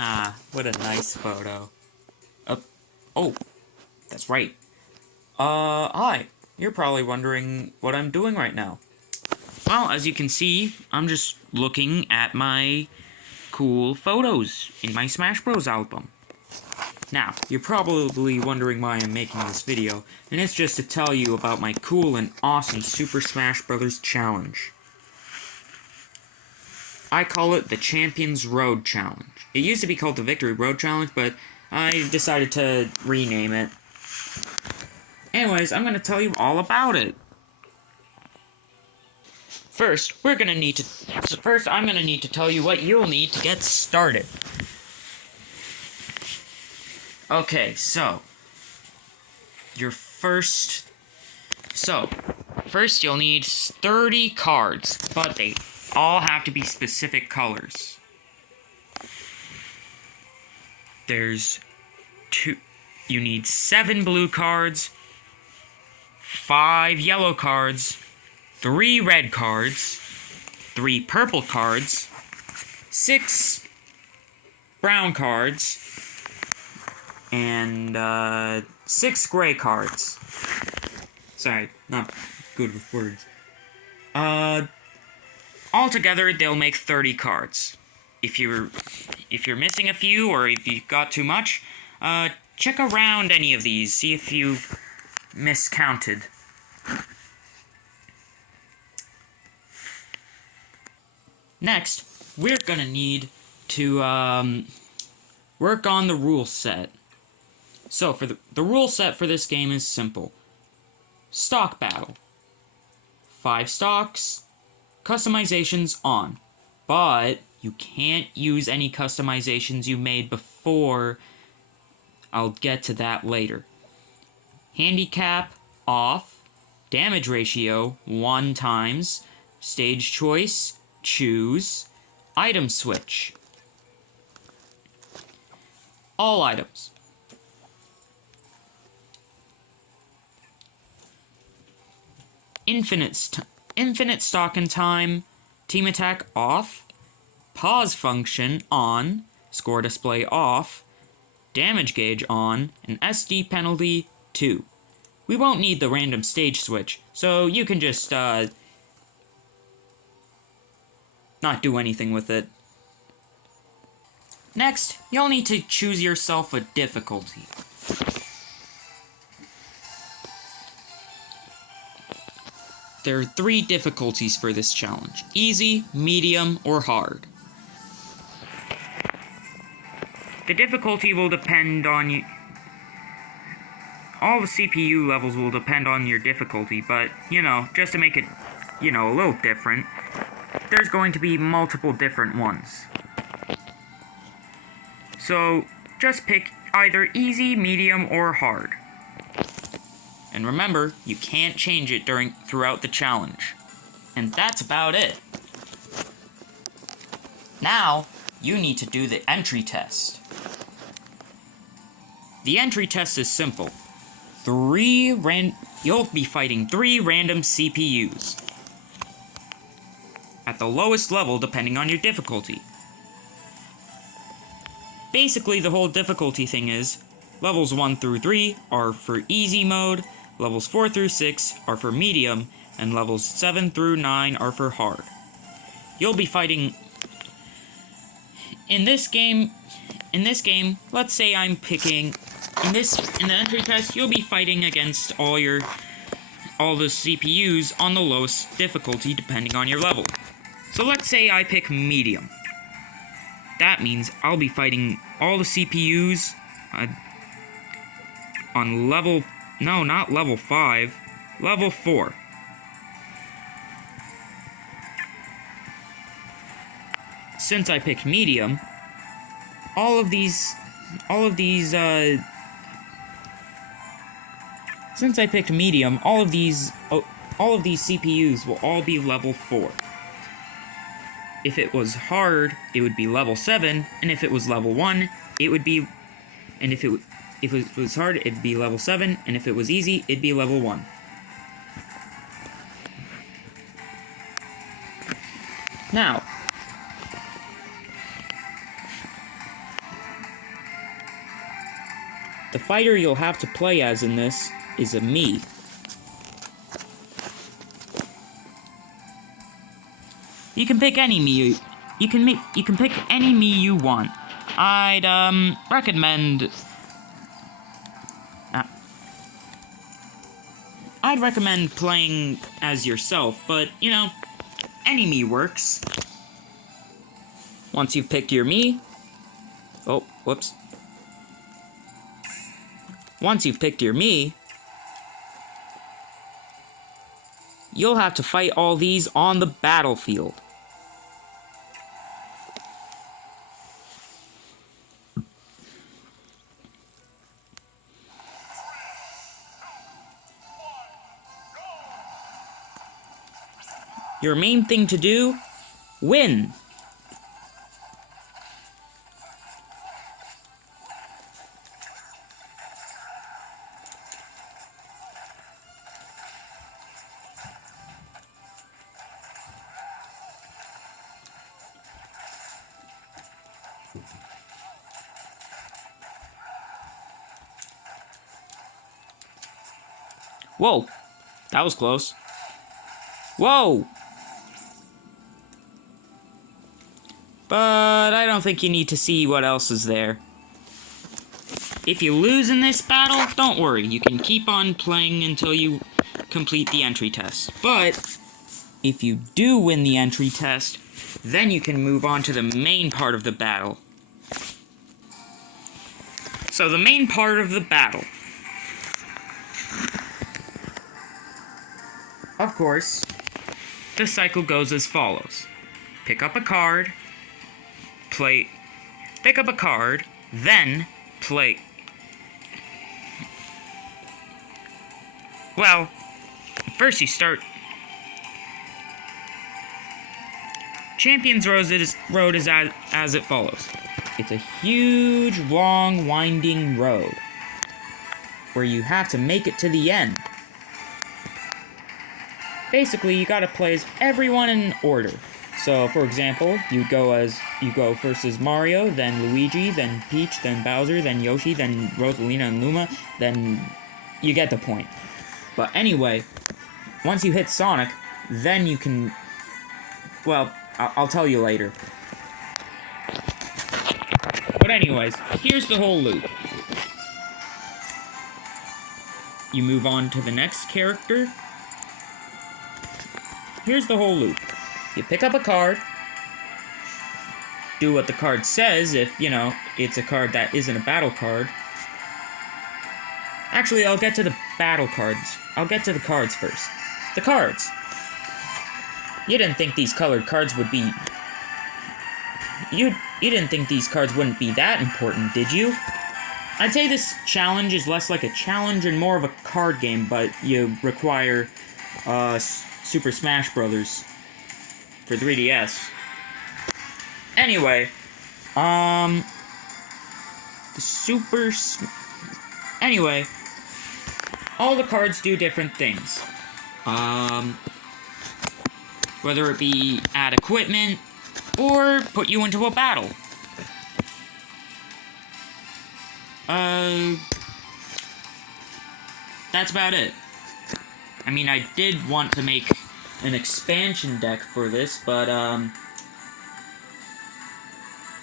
Ah, what a nice photo. Oh, that's right. Hi. You're probably wondering what I'm doing right now. Well, as you can see, I'm just looking at my cool photos in my Smash Bros. Album. Now, you're probably wondering why I'm making this video, and it's just to tell you about my cool and awesome Super Smash Bros. Challenge. I call it the Champions Road Challenge. It used to be called the Victory Road Challenge, but I decided to rename it. Anyways, I'm going to tell you all about it. First, I'm going to need to tell you what you'll need to get started. Okay, first you'll need 30 cards, but they all have to be specific colors. You need 7 blue cards, 5 yellow cards, 3 red cards, 3 purple cards, 6 brown cards, and 6 gray cards. Sorry, not good with words. Altogether, they'll make 30 cards. If you're missing a few, or if you've got too much, check around any of these, see if you've miscounted. Next, we're gonna need to work on the rule set. So, for the rule set for this game is simple. Stock battle. 5 stocks, customizations on. But you can't use any customizations you made before. I'll get to that later. Handicap off. Damage ratio 1 times. Stage choice, choose. Item switch. All items. Infinite stock and time, team attack off, pause function on, score display off, damage gauge on, and SD penalty 2. We won't need the random stage switch, so you can just, not do anything with it. Next, you'll need to choose yourself a difficulty. There are 3 difficulties for this challenge: easy, medium, or hard. The difficulty will depend on you. All the CPU levels will depend on your difficulty, but, just to make it, a little different, there's going to be multiple different ones. So, just pick either easy, medium, or hard. And remember, you can't change it throughout the challenge. And that's about it. Now, you need to do the entry test. The entry test is simple. You'll be fighting 3 random CPUs. At the lowest level, depending on your difficulty. Basically, the whole difficulty thing is, levels 1 through 3 are for easy mode, levels 4 through 6 are for medium, and levels 7 through 9 are for hard. You'll be fighting... In this game, let's say I'm picking... In the entry test, you'll be fighting against all the CPUs on the lowest difficulty, depending on your level. So let's say I pick medium. That means I'll be fighting all the CPUs on level... No, not level 5. Level 4. Since I picked medium, all of these CPUs will all be level 4. If it was hard, it would be level 7, and if it was level 1, it would be... And if it was hard, it'd be level 7, and if it was easy, it'd be level 1. Now, the fighter you'll have to play as in this is a Mii. You can pick any Mii. You can pick any Mii you want. I'd recommend. I'd recommend playing as yourself, but you know, any Mii works. Once you've picked your Mii. Oh, whoops. Once you've picked your Mii, you'll have to fight all these on the battlefield. Your main thing to do, win. Whoa, that was close. Whoa! But I don't think you need to see what else is there. If you lose in this battle, don't worry. You can keep on playing until you complete the entry test. But if you do win the entry test, then you can move on to the main part of the battle. So the main part of the battle. Of course, the cycle goes as follows. Pick up a card. Pick up a card, then play. Well, first you start. Champions Road is as it follows. It's a huge, long, winding road where you have to make it to the end. Basically, you gotta play as everyone in order. So, for example, you go first as Mario, then Luigi, then Peach, then Bowser, then Yoshi, then Rosalina and Luma, then you get the point. But anyway, once you hit Sonic, then you can... Well, I'll tell you later. But anyways, here's the whole loop. You move on to the next character. Here's the whole loop. You pick up a card, do what the card says if, you know, it's a card that isn't a battle card. Actually, I'll get to the battle cards. I'll get to the cards first. The cards. You didn't think these colored cards would be... You didn't think these cards wouldn't be that important, did you? I'd say this challenge is less like a challenge and more of a card game, but you require, Super Smash Brothers for 3DS. Anyway, Anyway, all the cards do different things. Whether it be add equipment, or put you into a battle. That's about it. I mean, I did want to make an expansion deck for this, but,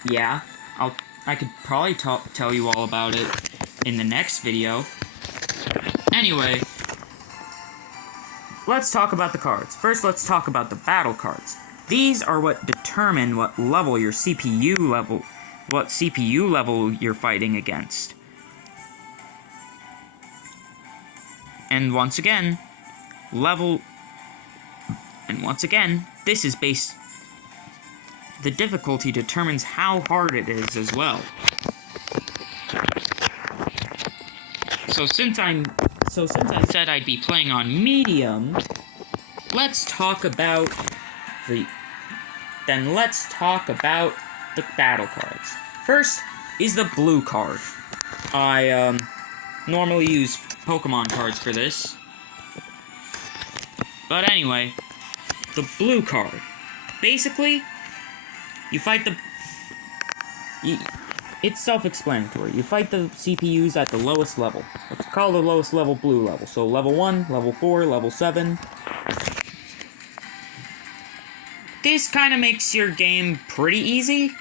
yeah, I could probably tell you all about it in the next video. Anyway, let's talk about the cards. First, let's talk about the battle cards. These are what determine what CPU level you're fighting against. And once again, this is based... The difficulty determines how hard it is as well. So since I said I'd be playing on medium, let's talk about the battle cards. First is the blue card. I normally use Pokemon cards for this. But anyway, the blue card. Basically, you fight it's self-explanatory. You fight the CPUs at the lowest level. Let's call the lowest level blue level. So level 1, level 4, level 7. This kind of makes your game pretty easy.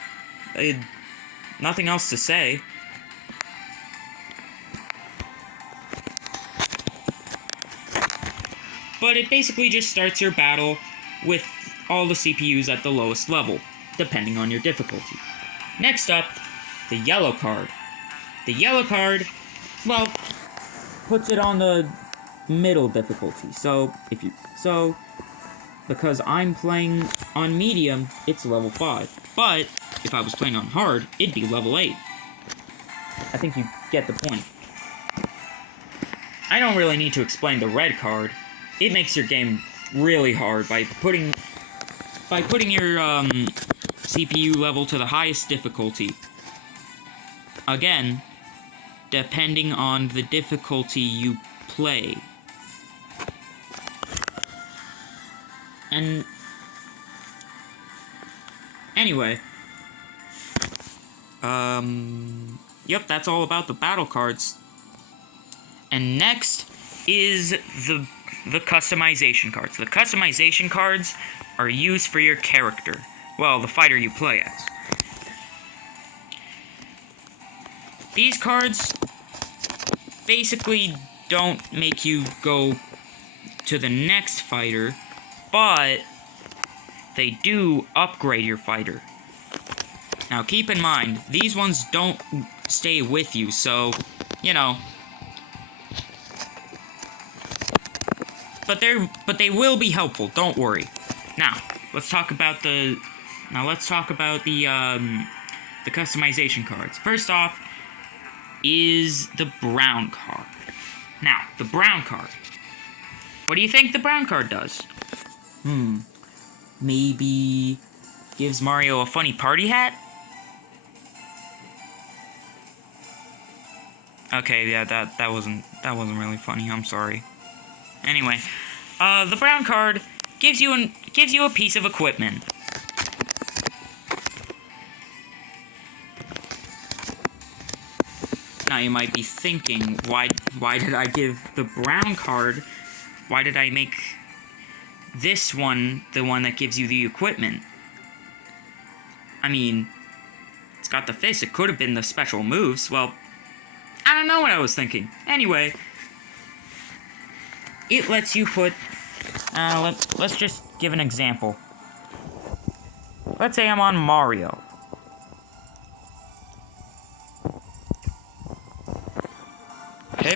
Nothing else to say. But it basically just starts your battle with all the CPUs at the lowest level, depending on your difficulty. Next up, the yellow card. The yellow card, well, puts it on the middle difficulty. Because I'm playing on medium, it's level 5. But if I was playing on hard, it'd be level 8. I think you get the point. I don't really need to explain the red card. It makes your game really hard by putting your CPU level to the highest difficulty. Again, depending on the difficulty you play. And anyway, yep, that's all about the battle cards. And next is the customization cards. The customization cards are used for your character. Well, the fighter you play as. These cards basically don't make you go to the next fighter, but they do upgrade your fighter. Now keep in mind, these ones don't stay with you, so, you know. But they will be helpful, don't worry. Now, let's talk about the customization cards. First off is the brown card. Now, the brown card. What do you think the brown card does? Maybe gives Mario a funny party hat? Okay, yeah, that wasn't really funny. I'm sorry. Anyway, the brown card gives you a piece of equipment. Now you might be thinking, why did I give the brown card? Why did I make this one the one that gives you the equipment? I mean, it's got the fist. It could have been the special moves. Well, I don't know what I was thinking. Anyway, it lets you put... let's just give an example. Let's say I'm on Mario. Okay.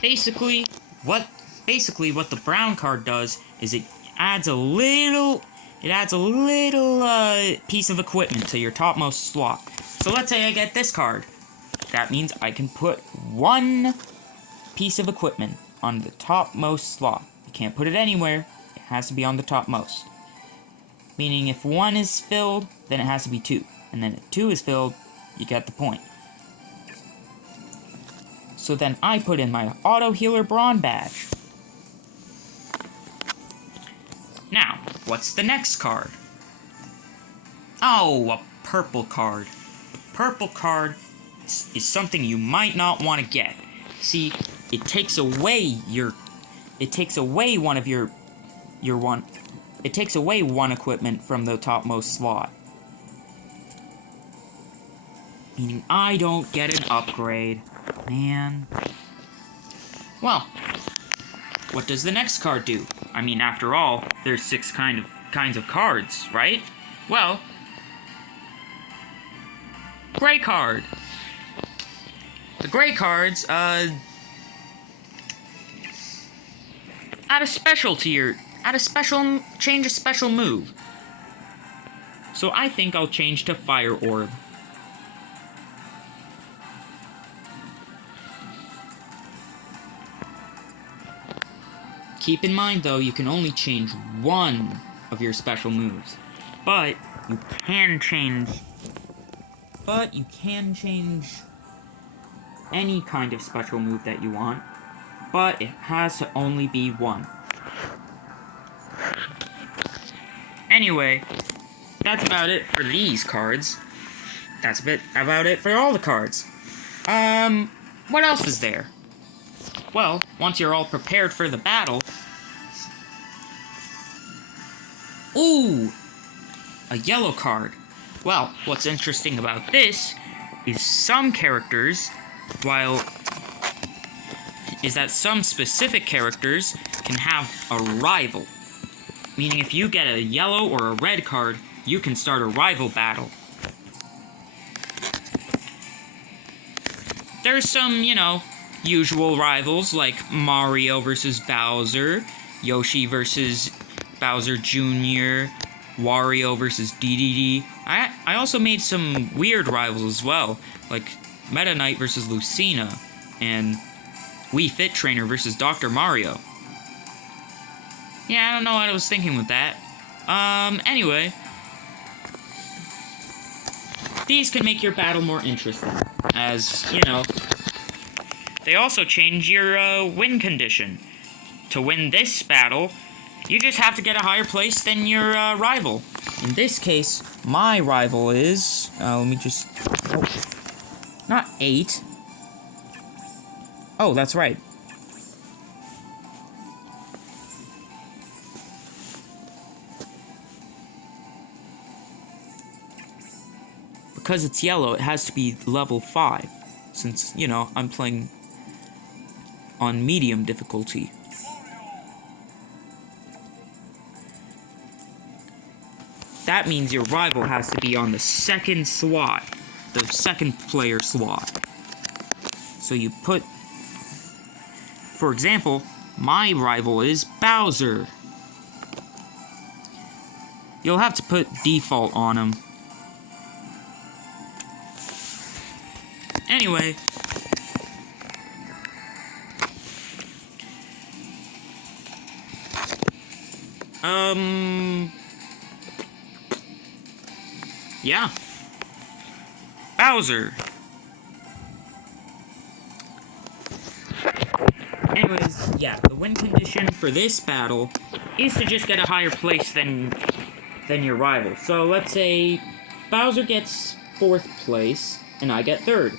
Basically, what the brown card does is it adds a little piece of equipment to your topmost slot. So let's say I get this card. That means I can put one piece of equipment on the topmost slot. You can't put it anywhere. It has to be on the topmost. Meaning if 1 is filled, then it has to be 2. And then if 2 is filled, you get the point. So then I put in my Auto Healer Brawn badge. Now, what's the next card? Oh, a purple card. Purple card is something you might not want to get. See, it takes away one equipment from the topmost slot. Meaning I don't get an upgrade. Man. Well, what does the next card do? I mean, after all, there's 6 kinds of cards, right? Well, gray card. The gray cards, add a special change a special move. So I think I'll change to Fire Orb. Keep in mind, though, you can only change one of your special moves. But you can change any kind of special move that you want. But it has to only be one. Anyway, that's about it for these cards. That's a bit about it for all the cards. What else is there? Well, once you're all prepared for the battle... Ooh! A yellow card. Well, what's interesting about this is some characters, is that some specific characters can have a rival. Meaning if you get a yellow or a red card, you can start a rival battle. There's some, usual rivals like Mario versus Bowser, Yoshi versus Bowser Jr., Wario versus Dedede. I also made some weird rivals as well, like Meta Knight versus Lucina, and Wii Fit Trainer versus Dr. Mario. Yeah, I don't know what I was thinking with that. Anyway. These can make your battle more interesting, as, they also change your, win condition. To win this battle, you just have to get a higher place than your, rival. In this case, my rival is, let me just, not 8. Oh, that's right. Because it's yellow, it has to be level 5. Since, I'm playing on medium difficulty. That means your rival has to be on the second slot. The second player slot. So you put... For example, my rival is Bowser. You'll have to put default on him. Anyway. Yeah. Bowser. Anyways, yeah, the win condition for this battle is to just get a higher place than your rival. So let's say Bowser gets 4th place and I get 3rd.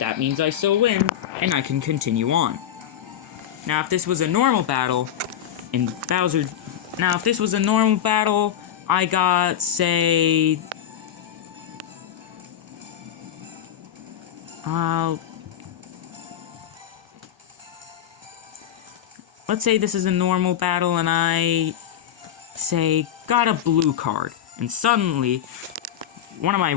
That means I still win and I can continue on. Now if this was a normal battle and Bowser... Now if this was a normal battle, I got, say... let's say this is a normal battle and I, say, got a blue card. And suddenly, one of the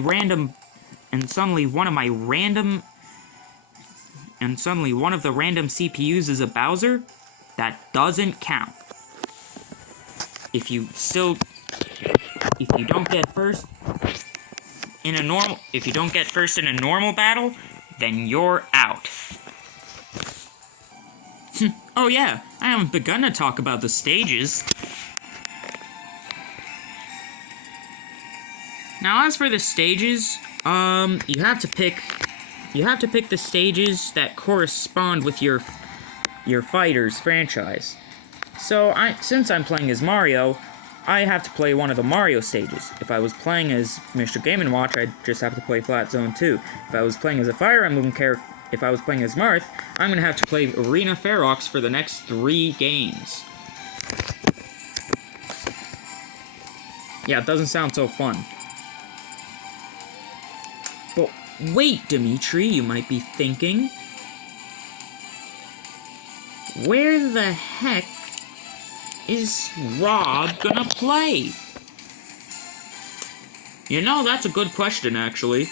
random CPUs is a Bowser. That doesn't count. If you don't get first in a normal battle, then you're out. Oh yeah, I haven't begun to talk about the stages. Now as for the stages, you have to pick the stages that correspond with your fighter's franchise. So since I'm playing as Mario, I have to play one of the Mario stages. If I was playing as Mr. Game & Watch, I'd just have to play Flat Zone 2. If I was playing as a Fire Emblem character, if I was playing as Marth, I'm gonna have to play Arena Ferox for the next 3 games. Yeah, it doesn't sound so fun. But wait, Dimitri, you might be thinking. Where the heck is Rob gonna play? That's a good question, actually.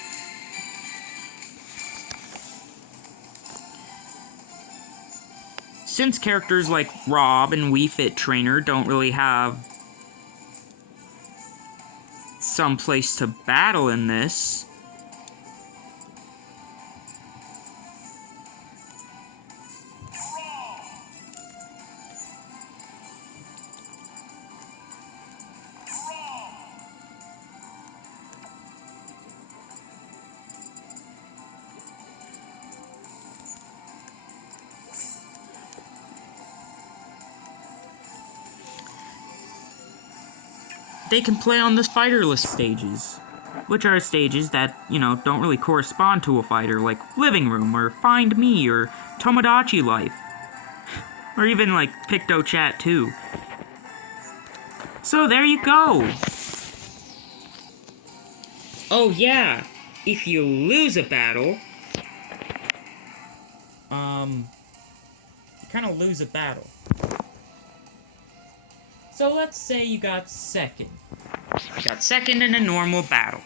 Since characters like Rob and Wii Fit Trainer don't really have some place to battle in this, they can play on the fighterless stages, which are stages that, you know, don't really correspond to a fighter, like Living Room, or Find Me, or Tomodachi Life, or even, like, Picto Chat 2. So, there you go! Oh, yeah! If you lose a battle, you kind of lose a battle. So let's say you got second. You got second in a normal battle.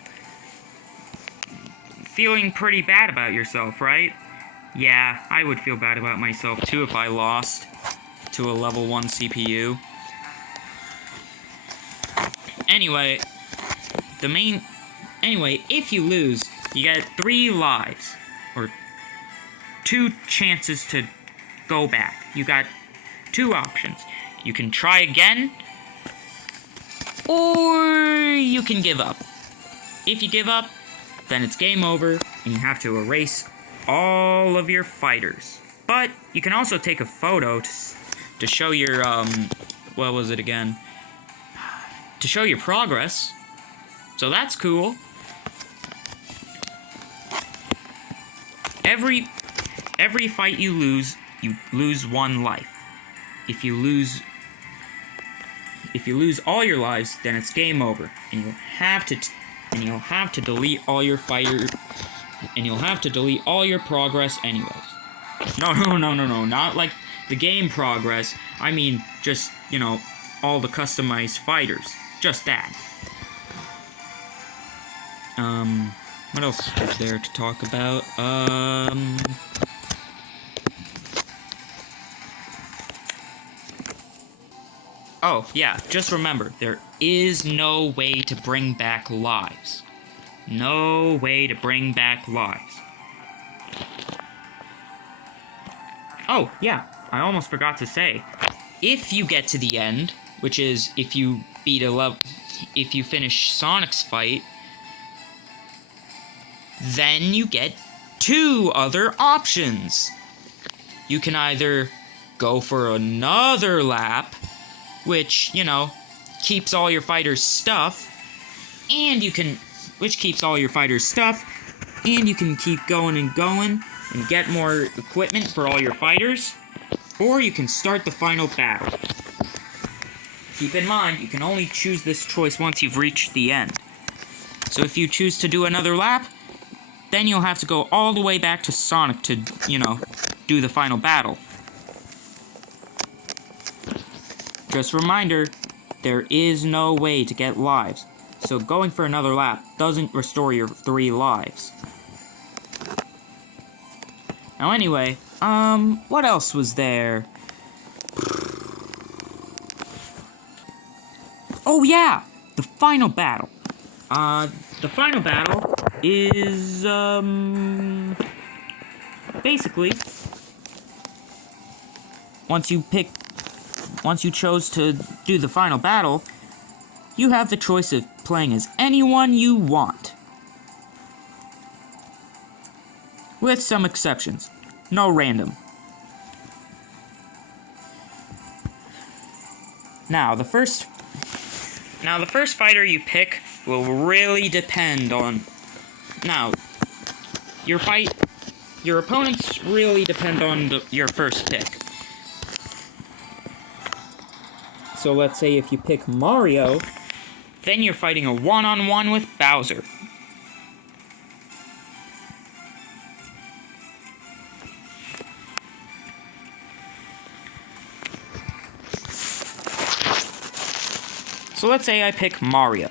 Feeling pretty bad about yourself, right? Yeah, I would feel bad about myself too if I lost to a level 1 CPU. Anyway, if you lose, you get 3 lives, or 2 chances to go back. You got 2 options. You can try again, or you can give up. If you give up, then it's game over, and you have to erase all of your fighters. But you can also take a photo to show your, what was it again? To show your progress. So that's cool. Every fight you lose 1 life. If you lose all your lives, then it's game over, and you'll have to delete all your fighters, and you'll have to delete all your progress anyways. No, not like the game progress. I mean, just, you know, all the customized fighters. Just that. What else is there to talk about? Oh, yeah, just remember, there is no way to bring back lives. No way to bring back lives. Oh, yeah, I almost forgot to say, if you get to the end, which is if you beat a level, if you finish Sonic's fight, then you get 2 other options. You can either go for another lap, which, you know, keeps all your fighters' stuff, and you can keep going and going, and get more equipment for all your fighters, or you can start the final battle. Keep in mind, you can only choose this choice once you've reached the end. So if you choose to do another lap, then you'll have to go all the way back to Sonic to, you know, do the final battle. Just a reminder, there is no way to get lives, so going for another lap doesn't restore your 3 lives. Now anyway, what else was there? Oh yeah! The final battle. The final battle is, basically, once you chose to do the final battle, you have the choice of playing as anyone you want. With some exceptions. No random. Now, the first fighter you pick will really depend on... Now, your opponents really depend on your first pick. So let's say if you pick Mario, then you're fighting a one-on-one with Bowser. So let's say I pick Mario.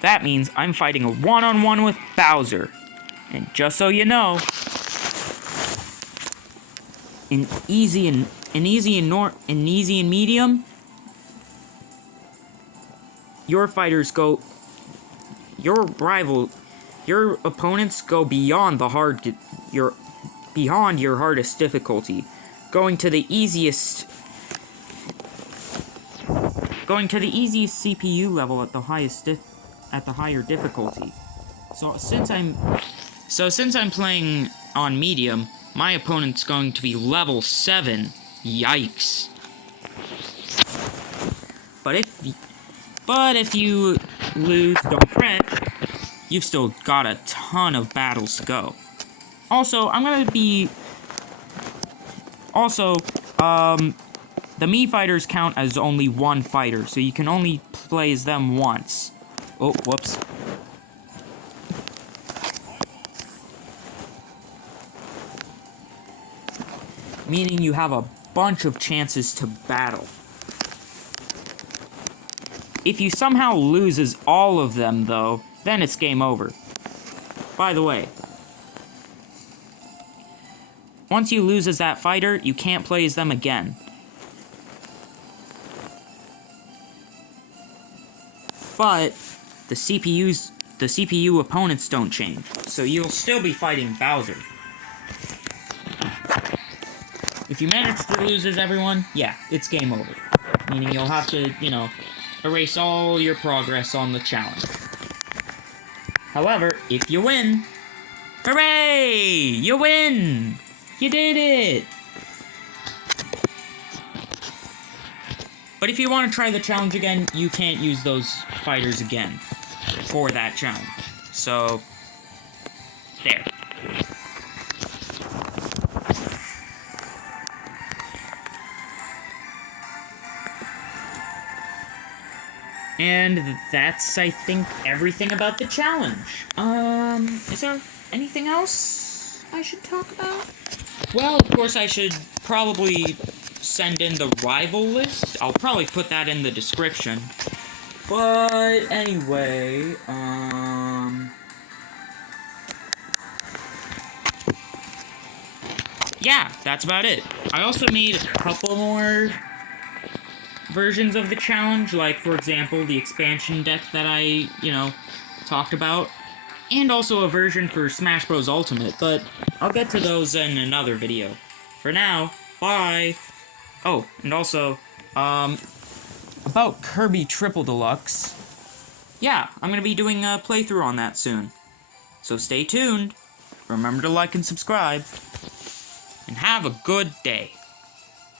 That means I'm fighting a one-on-one with Bowser. And just so you know, in easy and medium, your opponents go beyond your hardest difficulty, going to the easiest CPU level at the higher difficulty. So since I'm playing on medium, my opponent's going to be level 7. Yikes. But if you lose, don't fret. You've still got a ton of battles to go. Also, the Mii fighters count as only one fighter, so you can only play as them once. Oh, whoops. Meaning you have a bunch of chances to battle. If you somehow loses all of them, though, then it's game over. By the way, once you lose as that fighter, you can't play as them again. But the CPU opponents don't change, so you'll still be fighting Bowser. If you manage to lose as everyone, yeah, it's game over. Meaning you'll have to, erase all your progress on the challenge. However, if you win, hooray! You win! You did it! But if you want to try the challenge again, you can't use those fighters again for that challenge. So, there. And that's, I think, everything about the challenge. Is there anything else I should talk about? Well, of course, I should probably send in the rival list. I'll probably put that in the description. But, anyway, yeah, that's about it. I also made a couple more versions of the challenge, like, for example, the expansion deck that I, talked about, and also a version for Smash Bros. Ultimate, but I'll get to those in another video. For now, bye! Oh, and also, about Kirby Triple Deluxe, yeah, I'm gonna be doing a playthrough on that soon. So stay tuned, remember to like and subscribe, and have a good day.